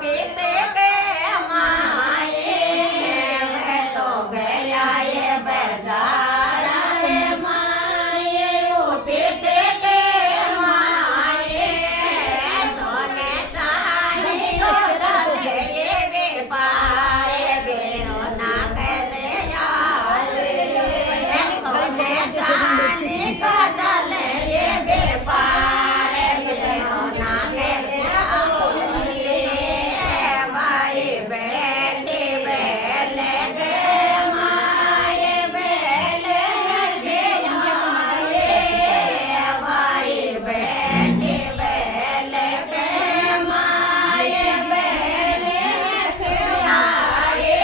पीसे के माए मैं तो गया ये बाजार रे माए पीसे के माए सोने चांदी को चले ये व्यापार बेरो ना कहते यार सोने चांदी का चले ये व्यापार बेरो ना कहते भाई बैठे बेले के माए बेले के आए भाई बैठे बेले के माए बेले के आए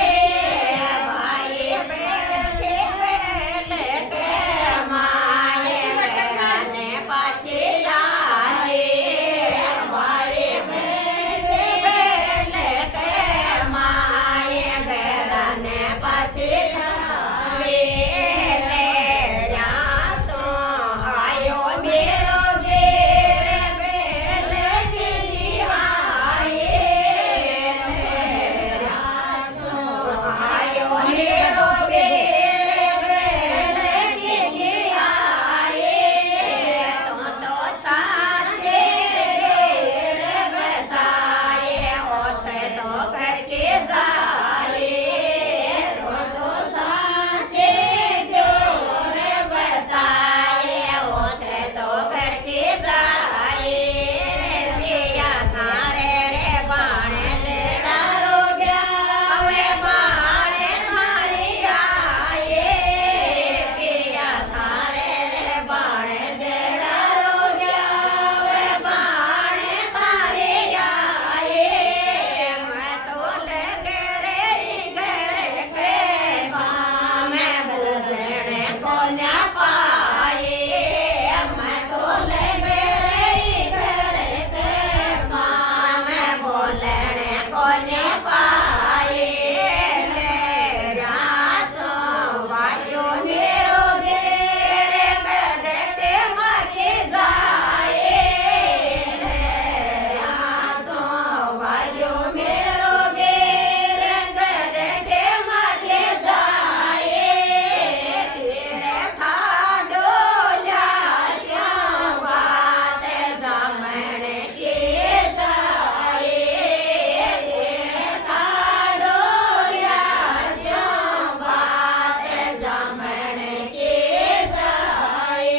भाई बैठे बेले के माए बेले पाछे जाए भाई बैठे बेले के माए बेरने पाछे जाए ले रासो आयो मेरो बेरे बेले के जीवाए रासो आयो मेरो बेरे बेले के जीवाए तो साचे रे बताए ओछे तो करके जाए तो साचे दो रे बताए ओछे तो करके जाए पिया थारे रे बाणे जेड़ा रोब्या वे बाणे मारी आए पिया थारे रे बाणे जेड़ा रोब्या वे बाणे थारे आए मैं तो लगे रे घर के मैं बुझने को न पाए मैं तो लगे रे घर के मैं बोलने को न पाए रासो वायो मेरो बेरे बेटे माके जाए रासो वायो मेरो बेरे बेटे माके जाए तेरे ठाडो श्याम बात जमण के जाए तेरे ठाडो श्याम बात जमण के जाए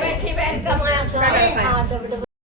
बैठी बैठ कर